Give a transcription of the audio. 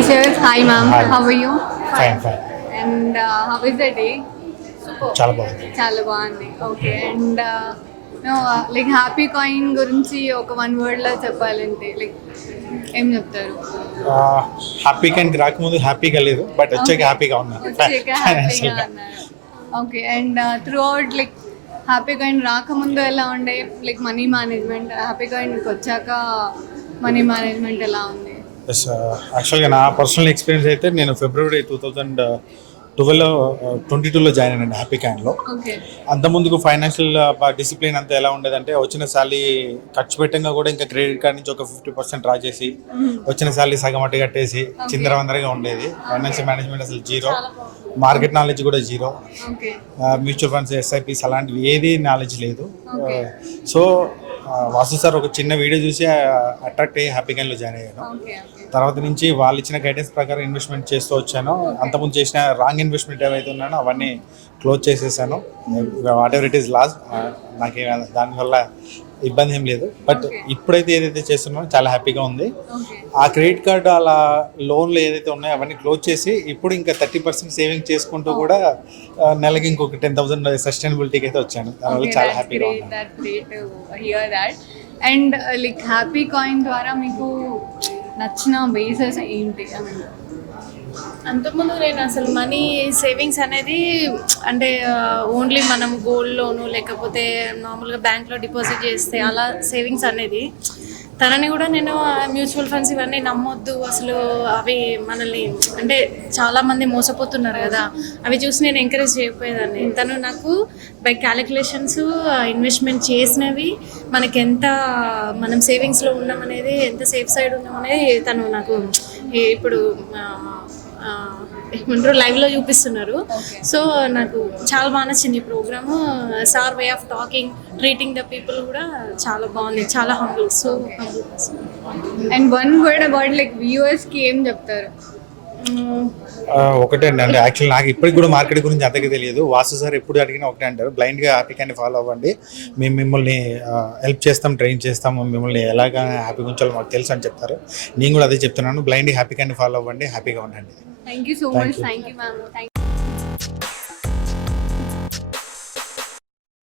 Hi sir, hi ma'am. Hi. How are you? Fine. And how is the day? చాలా బాగుంది. చాలా బాగుంది. Okay and like happy coin గురించి ఒక one word లో చెప్పాలంటే లైక్ ఏం చెప్తారు? హ్యాపీ కాయిన్ రాకముందు హ్యాపీగా లేదు, బట్ వచ్చాక హ్యాపీగా ఉన్నాను. వచ్చాక హ్యాపీగా అన్నారు. Okay and through out like happy coin రాకముందు ఎలా ఉండే లైక్ మనీ మేనేజ్మెంట్, హ్యాపీ కాయిన్కి వచ్చాక మనీ మేనేజ్మెంట్ ఎలా ఉంది? ఎస్, యాక్చువల్గా నా పర్సనల్ ఎక్స్పీరియన్స్ అయితే నేను ఫిబ్రవరి 2022లో జాయిన్ అయినండి హ్యాపీ కాయిన్లో. ఓకే అంత ముందుకు ఫైనాన్షియల్ డిసిప్లిన్ అంతా ఎలా ఉండేదంటే వచ్చిన శాలరీ ఖర్చు పెట్టంగా కూడా ఇంకా క్రెడిట్ కార్డ్ నుంచి ఒక 50% డ్రా చేసి వచ్చిన శాలరీ సగం అట్టి కట్టేసి చిందరవందరగా ఉండేది. ఫైనాన్షియల్ మేనేజ్మెంట్ అసలు జీరో, మార్కెట్ నాలెడ్జ్ కూడా zero, okay mutual funds, SIPs అలాంటివి ఏది నాలెడ్జ్ లేదు. ఓకే సో వాసు సార్ ఒక చిన్న వీడియో చూసి అట్రాక్ట్ అయ్యి హ్యాపీ కాయిన్లో జాయిన్ అయ్యాను. ఓకే తర్వాత నుంచి వాళ్ళు ఇచ్చిన గైడెన్స్ ప్రకారం ఇన్వెస్ట్మెంట్ చేస్తూ వచ్చాను. అంతకుముందు చేసిన రాంగ్ ఇన్వెస్ట్మెంట్ ఏవైతే ఉన్నానో అవన్నీ క్లోజ్ చేసేసాను. Whatever it is loss, నాకే దానివల్ల ఇబ్బంది ఏం లేదు. బట్ ఇప్పుడైతే ఏదైతే చేస్తున్నానో చాలా హ్యాపీగా ఉంది. ఆ క్రెడిట్ కార్డు అలా లోన్లు ఏదైతే ఉన్నాయో అవన్నీ క్లోజ్ చేసి ఇప్పుడు ఇంకా 30% సేవింగ్ చేసుకుంటూ కూడా నెలకి ఇంకొక 10,000 సస్టైనబిలిటీకి అయితే వచ్చాను. దానివల్ల చాలా హ్యాపీగా ఉన్నాను. అండ్ లైక్ హ్యాపీ కాయిన్ ద్వారా మీకు నచ్చిన బేసెస్ ఏంటి? అంతకుముందు నేను అసలు మనీ సేవింగ్స్ అనేది అంటే ఓన్లీ మనం గోల్డ్ లోను లేకపోతే నార్మల్గా బ్యాంక్లో డిపాజిట్ చేస్తే అలా సేవింగ్స్ అనేది తనని కూడా నేను మ్యూచువల్ ఫండ్స్ ఇవన్నీ నమ్మొద్దు అసలు, అవి మనల్ని అంటే చాలామంది మోసపోతున్నారు కదా, అవి చూసి నేను ఎంకరేజ్ చేయకపోయేదాన్ని. తను నాకు బై క్యాలిక్యులేషన్స్ ఇన్వెస్ట్మెంట్ చేసినవి మనకి ఎంత మనం సేవింగ్స్లో ఉన్నామనేది, ఎంత సేఫ్ సైడ్ ఉన్నామనేది తను నాకు ఇప్పుడు ఏమంటారు లైవ్లో చూపిస్తున్నారు. సో నాకు చాలా బాగా నచ్చింది ఈ programme. Sir way of talking, treating the people కూడా చాలా బాగుంది, చాలా humble. So humble. And one word about like వ్యూవర్స్కి ఏం చెప్తారు? ఒకటే అండి, యాక్చువల్ నాకు ఇప్పటికి కూడా మార్కెట్ గురించి అంతగా తెలియదు. వాసు సార్ ఎప్పుడు అడిగినా ఒకటే అంటారు, బ్లైండ్గా హ్యాపీ కాయిన్ ఫాలో అవ్వండి, మేము మిమ్మల్ని హెల్ప్ చేస్తాం, ట్రైన్ చేస్తాము, మిమ్మల్ని ఎలాగా హ్యాపీ ఉంచాలో మాకు తెలుసు అని చెప్తారు. నేను కూడా అదే చెప్తున్నాను, బ్లైండ్గా హ్యాపీ కాయిన్ ఫాలో అవ్వండి, హ్యాపీగా ఉండండి. Thank you so much. Thank you ma'am.